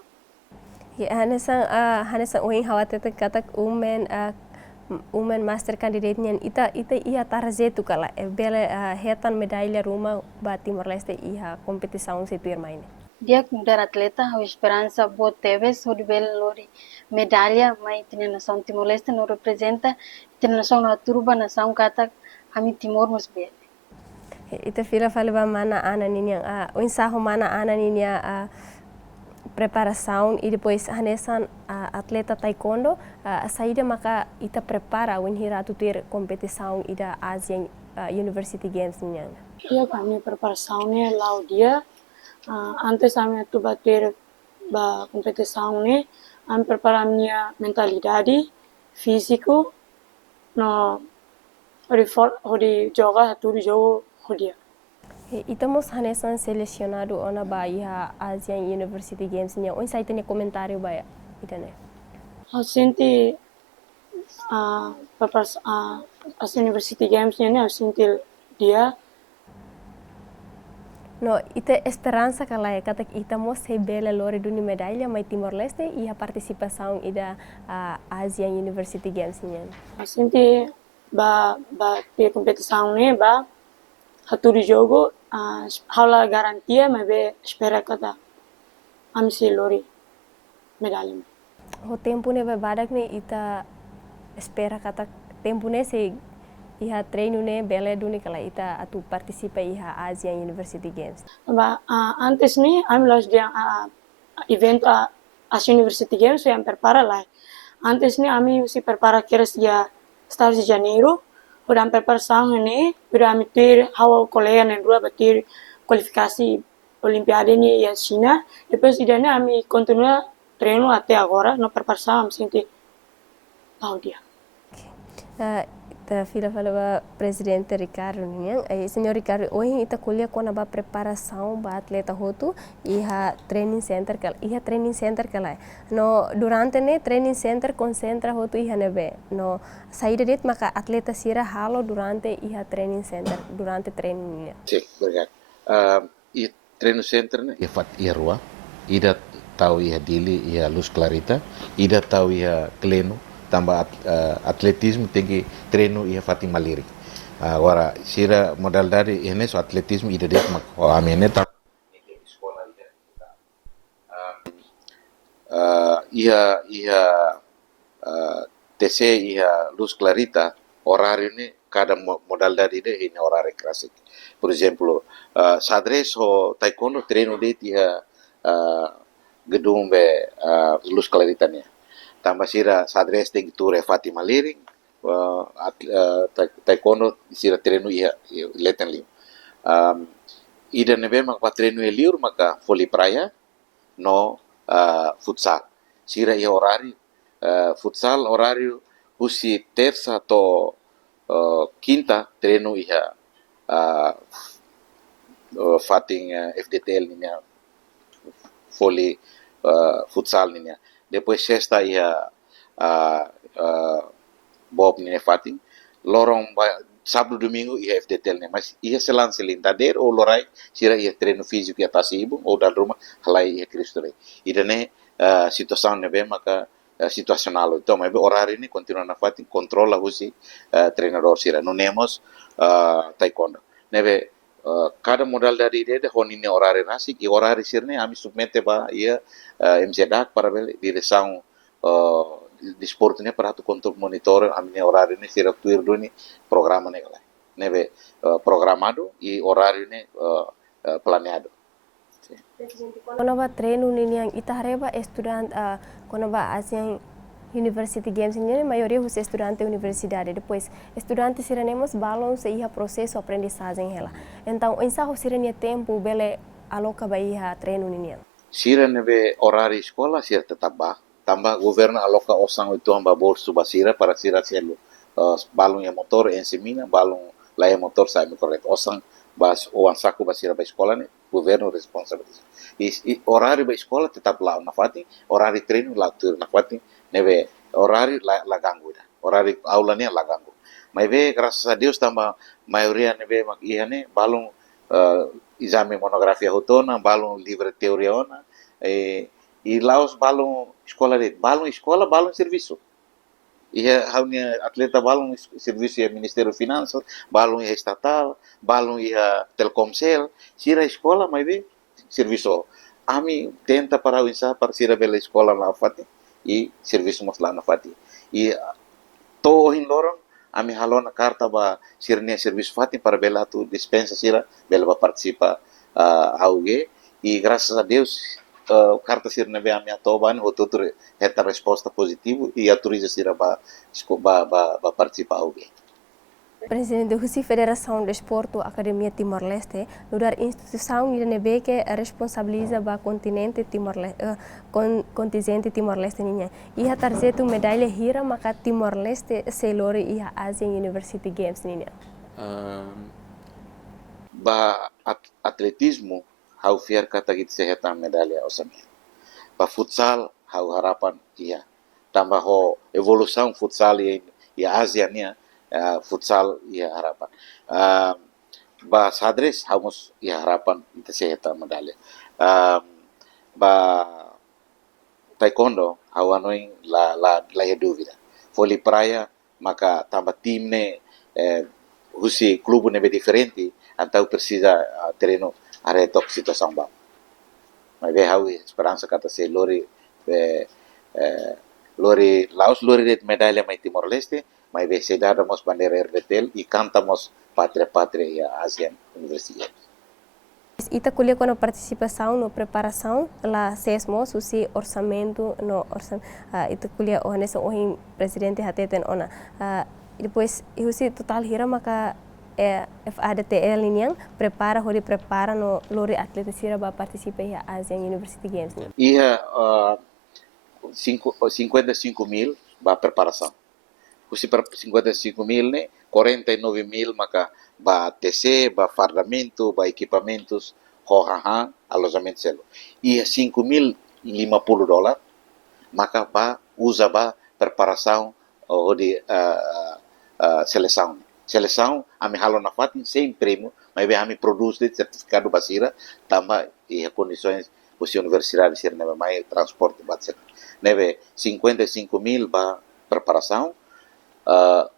Ya, hanesan uing hawatete katak umen master candidate nian ita ia tarjetu kala bele hetan medalha rumah ba Timor Leste iha competição se tuir maine. dia dar atleta a esperança boa teves o de bel lori medalha mai tina nação Timor Leste no representa tina nação na turba nação katak a mi Timor mos bel. Ita fila fale ba mana ana ninya o ensaio mana ana ninya preparação e depois hanesan atleta taekwondo a saída maka ita prepara when hiratu ter competição ida Asian University Games ninya. Iya kami preparação né lá o dia antes kami tu bater ba competição né kami preparar minha mentalidade físico no hori joga tudo jogo dia. Estamos hanesan selecionado ona ba iha Asian University Games niya. O insay tini komentaryo ba ita ne? Senti as University Games niya senti dia. No, ita esperança kala katak ita mo se bela lore duni medalha mai Timor Leste iha participação ida Asian University Games niya. Senti ba te competição né ba haturi jogo haula garantia mas be espera kata amsi lori medalha. O tempo ne ba badak ne ita espera kata tempo ne se iha treino ne bela duni kala ita atu participa iha Asian University Games. Ba antes ni am los dia evento as University Games yang prepara lá. Antes ni ami se prepara keras dia Estados de Janeiro. Udah preparação ne udah mitir hawa kolega ne dua batir kualifikasi Olimpiade ni ya China. Depois idane ami continua treino até agora no preparação am senti dia. Ta fila fala ba presidente Ricardo niang senhor Ricardo hoje ita kuliah kona ba preparação ba atleta hotu iha training center kala no durante ne training center concentra hotu iha nebe no saída det maka atleta sira halo durante iha training center durante training. Sim, obrigado. E treino center né ia rua ida tahu ia dili ia luz clarita ida tahu ia kleno tambah atletismo tem que treino ia Fatima Lirik. Agora, sira modalidade ini so atletismo ida det mak amene ta ia TC ia luz clarita horário ini cada modalidade ini horário klasik. Por exemplo, xadrez o taekwondo treino det ia gedung be luz clarita nya. Tambah sira xadrez tem ture Fatima Liring, taekwondo sira treino ia leten liu. Ida nebe mak treino liur maka voli praia no futsal. Sira ia horário futsal horário husi terça to quinta treino ia fating FDTL ninya voli futsal ninya. Depois sexta ia Bob ni fating lorong sábado domingo ia FDTL ne mas ia selang selintader ou lorai sira ia treino físico ia tasibo ou dal rumah halai ia kristore ida ne situação ne be maka situacional então mas horário ini continua na fating controla husi treinador sira no nemos taekwondo nebe cada modalidade de honine horário nasik e horário sirne ami submete ba ia MCDAC para ver direção desporto ne para tu control monitor ami horário ne sira tuir duni programa ne kala nebe programado e horário ne planeado. Kono ba treino ni yang ita hareba estudante kono ba Asian University Games ini maioria os estudantes universidade depois estudantes siranemos balon se iha processo aprendizagem hela então ensaio sirania tempo bele aloca ba iha treino ni sira nebe horário escola sira tetap ba tambah governo aloca osang itu hamba bolso basira para sira selo balon ya motor ensemina balon la ya motor sai correto osang bas uang saku basira ba escola ne governo responsabilidade horário ba escola tetap lá na fati horário treino lá tur na fati neve horário lá ganggu da horário aula ne lá ganggu mas ve graças a Deus tamba maioria neve mak iya ne balung exame monografia hotona balung livre teoria ona e laos balung escola balung serviço ia haunia atleta balung serviço ia Ministério Finanças, balung ia estatal, balung ia Telkomsel, sira escola mas be serviço. Ami tenta para usa para sira bela escola na fati e serviço mos lá na fati. E to hin lorong ami halona karta ba sirnia serviço fati para bela tu dispensa sira bela ba participa auge e graças a Deus carta sirna be ami atoban hotutur heta resposta positivo e autoriza sira ba participa auge. Presidente da Federação de Esporte Academia Timor-Leste, lugar instituição e nebe que responsabiliza ba continente Timor-Leste, contingente Timor-Leste ninha. E a tarjeta medalha hira maka Timor-Leste se lori e a Asian University Games ninha. Ba atletismo hau fiar kata git seheta medalha osamia. Ba futsal hau harapan ia. Tambah ho evolução futsal e Asia nia futsal ia harapan. Ba sadres hamus ia harapan ita seheta medalha. Ba taekwondo hau anoing la ya dúvida. Vôlei praia maka tambah tim ne husi klubu nebe diferente atau precisa treino aretok situação bom. Mas ve hau esperança kata se lori Laos lori red medalha mai Timor-Leste, mas ve se damos bandeira RDTL e cantamos pátria e a ASEAN Universidade. Ita kuliah com a participação no preparação lá sesmo susi orçamento no ita kuliah onesa ohin presidente hateten ona depois ihusi total hira maka FADTL yang prepara no lori atleta sira ba participa ia Asian University Games. Ia 55.000 ba preparação. Husi 55.000 ne 49.000 maka ba TC, ba fardamento, ba equipamentos, hohaha, alojamento selo. Ia $5.050 maka ba usa ba preparação de seleção. Seleção ami halo na fatin sem prêmio, mas bem ami produz de certificado basira, tamba e condições usi universidade sir nebe mai transporte batser. Nebe 55.000 ba preparação.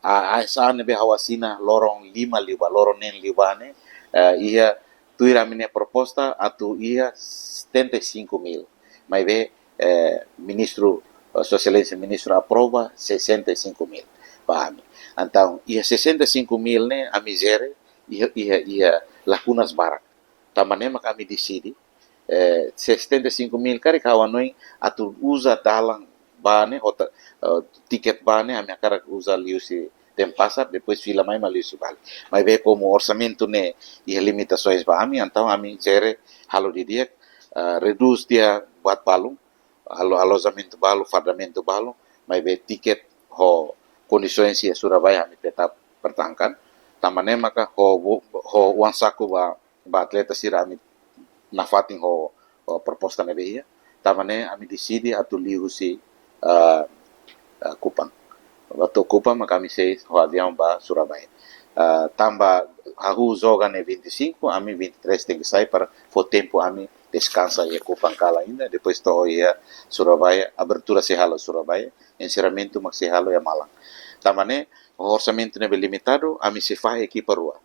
Asa nebe hawasina lorong 5 liba, lorong 9 liba ne, ia tuira mine proposta atu ia 75.000. Mas be ministro socialista ministro aprova 65.000. Pahami. Então, ia 65.000 ne a miséria ia lacunas barak. Tamane mak kami decidi 75.000 kari kawanoi atu usa dalang bane tiket bane ami akara usa liusi tempasar depois fila mai maliusi bali. Mas be como orçamento ne ia limitações ba ami então ami zere halo di dia reduz dia buat balung alojamento balu fardamento balu mas be tiket ho condições ia Surabaya ami tetap pertahankan tamane maka ho uang saku ba atleta sira ami nafating ho proposta nebe ia tamane ami decidi atu liusi Kupang. Waktu Kupang maka kami ho avião ba Surabaya. Tamba ahu joga ne 25, ami 23 tem que sair para for tempo ami descansa e Kupang kala ainda, depois to ia Surabaya, abertura se halo Surabaya, encerramento mak se halo ya Malang. Tamane o orçamento nebe limitado, ami se faz equipa rua.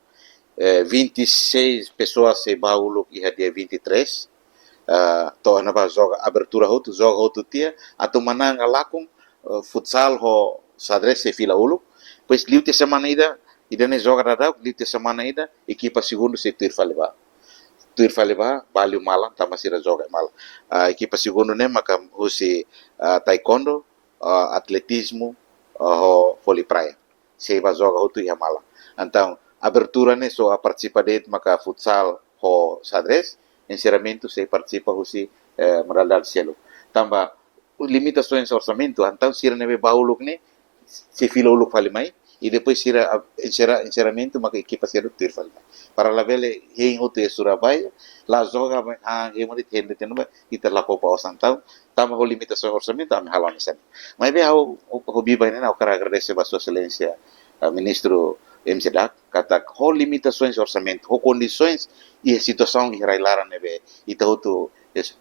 26 pessoas se baulu ia dia 23. To na ba joga abertura hotu joga hotu tia atau mana ngalakung futsal ho sadres se fila ulu pois liute semana ida ne joga radau liute semana ida equipa segundo se tuir faleba baliu malam tamasira joga malam equipa segundo ne maka husi taekwondo atletismo ho vôlei praia se ba joga hotu ia malam então abertura ne so a participa det maka futsal ho sadres encerramento se participa husi medalha cielo tamba limitações orçamento então sira nebe bauluk ne se fila uluk fale mai e depois tira encerramento maka equipa sira tuir fala para lá vele em outro Surabaya lá joga e mari tende tendo ita lá copa osantau tama ho limitação orçamento am halon sen mas be ao hobi bem na o cara agradece a sua excelência ministro MCDAC kata ho limitações orçamento ho condições e a situação que railara nebe ita outro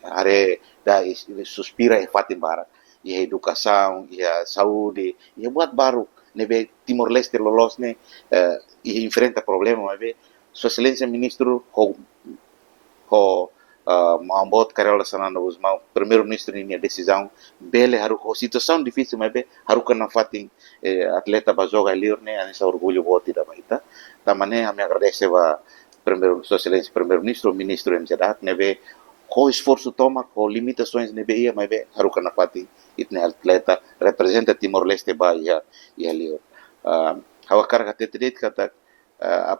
are da suspira e fatimbara e a educação e a saúde e buat baru nebe Timor Leste lolos ne e enfrenta problema mas sua excelência ministro ho maambot karela sanana usma primeiro ministro ini decisão bele haru ho situação difícil mas haru kana fatin atleta bajoga liur ne anisa orgulho boti da baita tamane ame agradece va primeiro sua excelência primeiro ministro MCDAC nebe ho esforço toma ho limitações nebe ia mas haru kana fatin itne atleta representa Timor Leste ba ia liur hawa karga tetrit kata a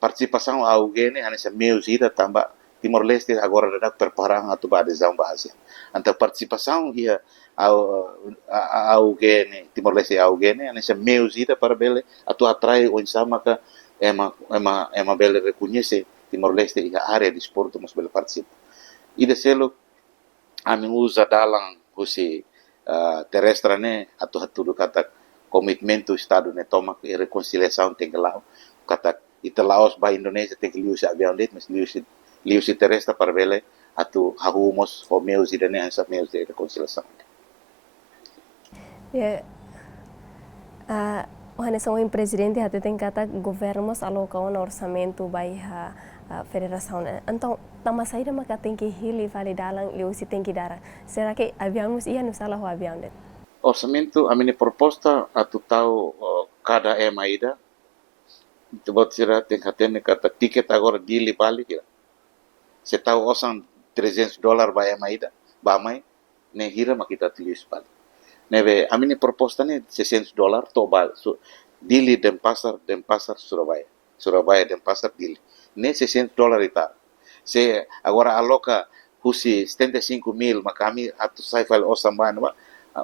participação alguém né anessa meus ida tamba Timor Leste agora ada preparang atau adesão bahasa anta participação ia alguém Timor Leste alguém anessa meus ida para bele atau atrai o insama ka ema bele reconhece Timor Leste ia área de esporte mas bele participa ida selo ami usa dalang husi terrestre ne atau hatudu kata komitmen tu Estado ne toma e reconciliação tem que lá kata ita Laos ba Indonesia tem que liusi avião det mas liusi terrestre para vele atu hahumos o meus ida ne asa meus de reconciliação o hanesão em presidente até tem kata governos alocar um orçamento by a federação então tama saída maka tem que hili validalang liusi tem que dar será que aviamos ia no salah o avião det orçamento a minha proposta atu tau cada emaida tebot sira tem kata tiket agora dili balik ya se tau osan $300 ba emaida ba mai ne hira makita tulis balik nebe a minha proposta ne $600 to bal dili Denpasar Surabaya Denpasar dili ne $600 ita se agora aloca husi 75.000 makami atu sai file osan ba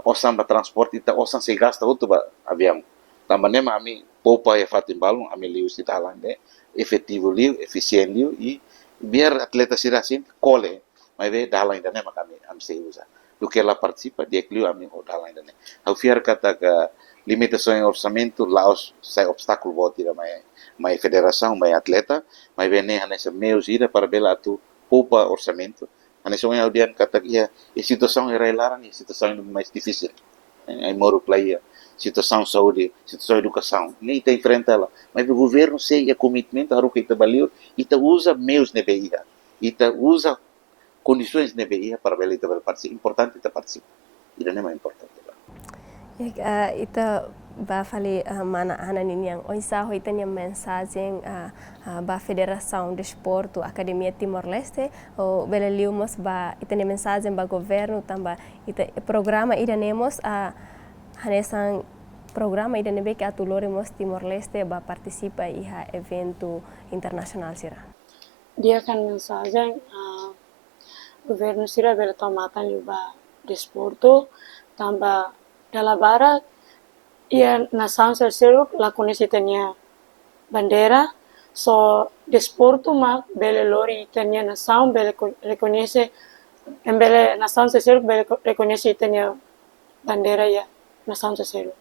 osan ba transporte ita osan se gasta outro ba avião também ami poupa e fatin balon ami liu si talang de efetivo liu eficient liu e biar atleta sirasin kole mas ve dalang dane makami am se usa do que ela participa de liu ami ho dalang dane au fiar kata ka limitação em orçamento laos sai obstáculo boti da mai federação mai atleta mas ve ne hanesa meus ida para bela tu poupa orçamento hanesa yang audian kata ia situação era larang situação mais difícil ai moro playa situação saúde, situação educação, nem está enfrenta ela. Mas o governo sei commitment harus kita baliu, ita usa meios nebeia, ita usa condições nebeia para bela ita participar. Importante ita participa. Ida nem mais importante lah. Ita ba fali mana ana ninyang oisa ho ita nya mensagem ba Federação de Esporte Academia Timor Leste o bela liumos ba ita nya mensagem ba governo tamba ita programa ida nemos hanesan programa ida nebe que atuloremos Timor Leste ba participa iha evento internacional sira. Dia kan mensagem governo sira bela tomatan ba desporto tamba dalla barat ia nação terceiro la conhece tenia bandera so desporto ma bele lori tenia nação bele reconhece em bele nação terceiro bele reconhece tenia bandera ya nação terceiro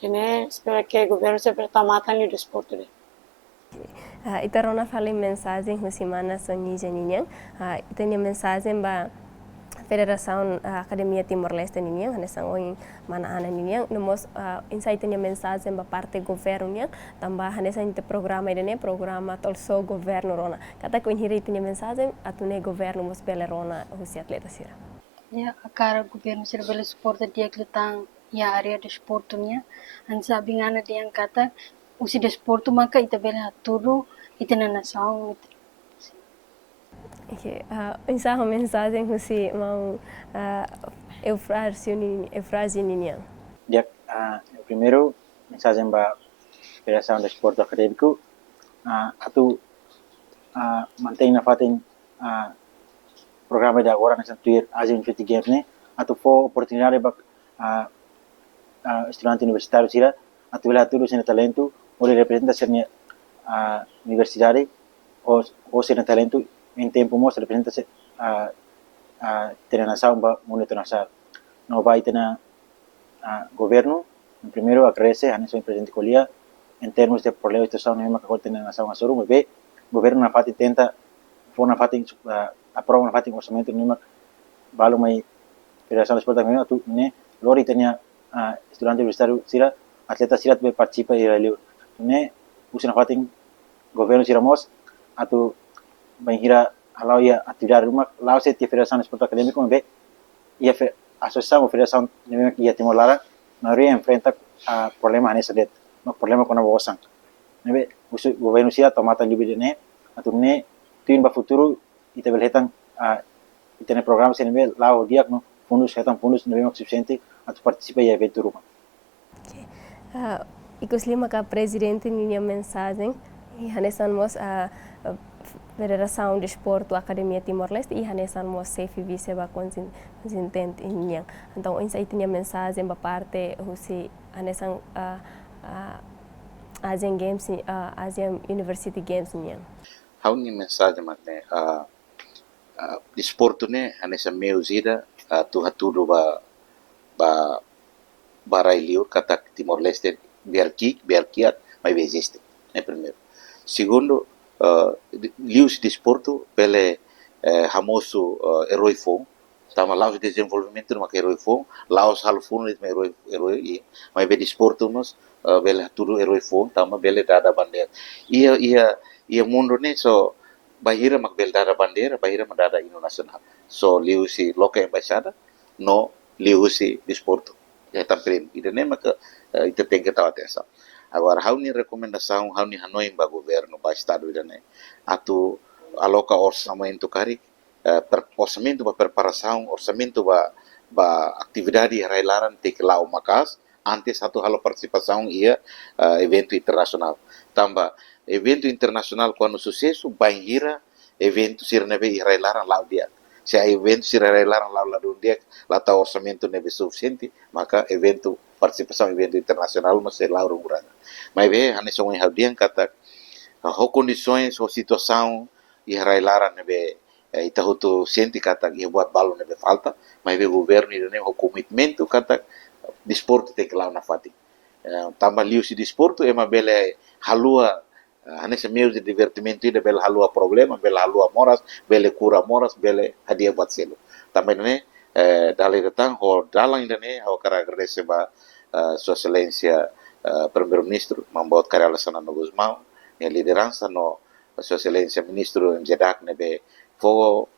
tene espera que o governo se pertamatan o desporto de ita rona fali mensagem husimana sonija ninyang ita nya mensagem ba Federação Academia Timor Leste ninyang hanesang oing mana ana ninyang nomos insight nya mensagem ba parte governo ninyang tamba hanesang te programa idene programa tolso governo rona kata ko inhiri nya mensagem atune governo mos bele rona husi atleta sira ya akara governo sira bele suporta dia klitang ya area de sportunya ansa bingana dia kata usi de sportu maka ita bele haturu ita na nasaw Okay, mensaje mensagem husi mau Eufrásio ninyang. Ya, primeiro mensagem para Federação de Esporte Acadêmico, atu mantém na fatin programa de agora nessa tuir Asian Youth Games ne, atu for oportunidade para estudante universitário sira, atividade tudo sem talento, ou representa ser universidade, ou ser talento em tempo mostra representa ser ter nação ba monitor nação. Não vai ter governo, primeiro agradece a nosso presidente Colia em termos de problema de situação mesmo que agora tem na nação a Sorum, mas governo na fati tenta for na fati aprova na fati orçamento mesmo balu mai federação esporte mesmo tu né lori tenia estudante universitário sira atleta sira tu participa e ali né usa na fati governo sira mos atu banhira halau ia atividade rumah lau se ti federação esporte acadêmico mas ia associação federação mesmo ia Timor Lara maioria enfrenta problema nesse det problema com a boação né o governo sira tomata libide né atu né tuin ba futuro ita belhetang itene programa se nível lá o dia no fundos retam fundos nível suficiente atu participa e evento rumah. Ikus lima ka presidente minha mensagem e hanesan mos a Federação de Esporte Academia Timor-Leste e hanesan mos safe vice ba consentente inhang. Então insa itinha mensagem ba parte husi hanesan Asian Games Asian University Games inhang. Hau ni mensagem matne desporto ne hanesa meu zida tu hatudo ba barai liur kata Timor Leste biar kiat mai existe né primeiro. Segundo lius desporto pele hamoso heroi fo tama laos desenvolvimento no heroi fo laos halfun it heroi mai be desporto nos bele tudo heroi fo tama bele dada bandeira ia mundo ne so bahira mak bel dada bandeira bahira madada hino nasional so liusi loka embaixada no liusi desporto ya tamprim ida ne maka ita tem que estar atenção agora hau ni recomendação hau ni hanoi ba governo ba estado ida ne atu aloca orçamento cari orçamento ba preparação orçamento ba atividade railaran te que lá o macas antes satu halo participação ia evento internasional tamba evento internasional quando sucesso banhira evento sirnebe irailaran lau dia se evento sirailaran lau dia lata orçamento nebe suficiente maka evento participação evento internasional mas se lau rungurana mas be hanes song haudian kata ho condições ho situação irailaran nebe itahutu senti kata ia buat balo nebe falta mas be governo ide ho commitmento kata desporto te que lau na fati tambah liu si desporto ema bele halua hanesa meus de divertimento ida bele halua problema bele halua moras bele cura moras bele hadiah buat selo tambah ne dalai datang ho dalang ne ho kara agradece ba sua excelência primeiro ministro membuat karya laksana no Guzmão e liderança no sua excelência ministro Jeddah nebe fogo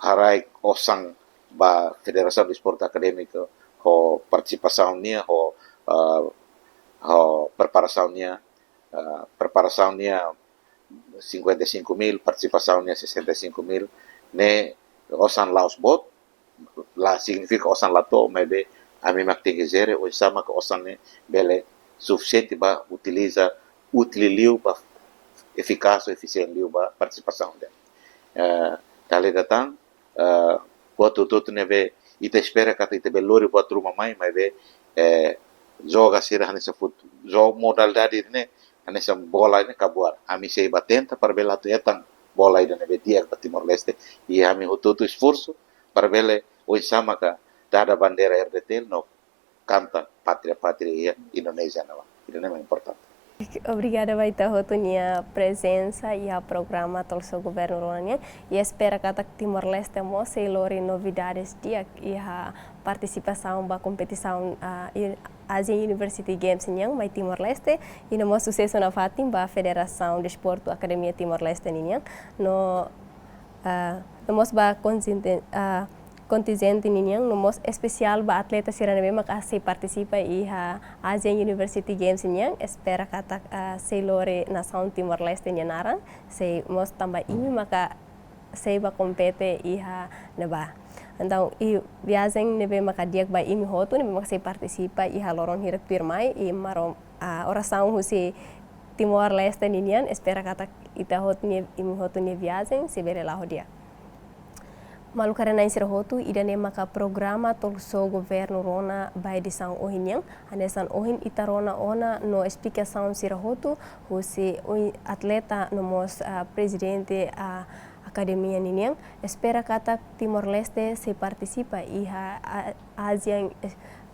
harai osang ba Federação de Esporte Acadêmico ho participação nia ho preparação nia 55.000 participação nia 65.000 ne osan laos bot la significa osan lato maybe ami maktigezere o sama ka osan ne bele suficiente ba utiliza ba eficaz eficiente liu ba participação de dali datang quanto tudo neve ita espera kata ita belori buat rumah mai be joga sira hanesa fut jogo modalidade ne hanesa bola ne kabuar ami sei batenta para bela tu etang bola ida ne dia para Timor Leste e ami hotutu esforço para bele o sama ka dada bandeira RDT no canta pátria Indonesia nawa itu é importante. Obrigada baita hotunia presença e a programa tolso governo rolania e espera que Timor-Leste mostre lori novidades dia e a participação ba competição Asian University Games yang mai Timor-Leste e no sucesso na fatim ba Federação de Esporte Academia Timor-Leste yang no mos ba contingente ninyang nomos especial ba atleta siranabe makasi participa e a Asian University Games ninyang espera kata se lore nação Timor-Leste nyanarang se mos tambah ini maka se ba compete e a neba então e viagem nebe maka diak ba imi hotu nebe maka se participa e a lorong hirak pirmai e marom oração husi Timor-Leste ninyang espera kata ita hotu imi hotu ni viagem se bere la hodia Malu karena isir hotu idane maka programa tolso governo rona by de sang ohinyang anesan ohin itarona ona no explicação sira hotu husi atleta nomos presidente academia niniang espera kata Timor Leste se participa iha Asian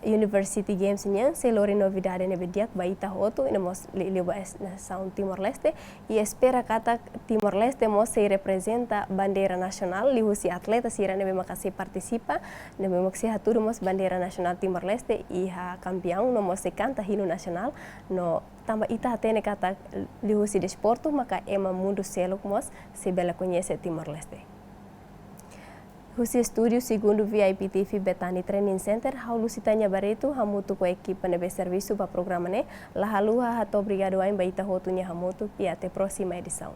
University Games niang se lori novidade ne bediak baita hotu inamos liba Sound Timor Leste e espera kata Timor Leste mo se representa bandeira nacional lihusi atleta sira ne maka se participa ne mak se haturu mos bandeira nacional Timor Leste iha campeão no mo se canta hino nacional no tamba ita atene kata lihusi desporto maka ema mundo seluk mos se bela conhece Timor Leste. Husi estúdio segundo VIP TV Betani Training Center, Lusitania Barreto, hamutu ko equipa nebe serviço para programa ne, la halua hato obrigado a baita hotunya hamutu e até próxima edição.